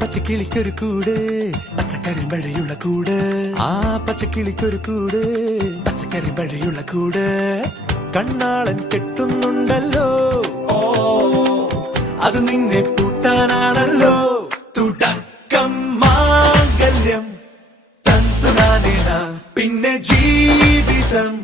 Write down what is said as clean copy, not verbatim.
പച്ചക്കിളിക്കൊരു കൂട് പച്ചക്കരിമ്പഴയുള്ള കൂട് ആ പച്ചക്കിളിക്കൊരു കൂട് പച്ചക്കരിമ്പഴയുള്ള കൂട് കണ്ണാളൻ കെട്ടുന്നുണ്ടല്ലോ അത് നിന്നെ പൂട്ടാനാണല്ലോ തുടക്കം മാംഗല്യം തന്തുനാനേന പിന്നെ ജീവിതം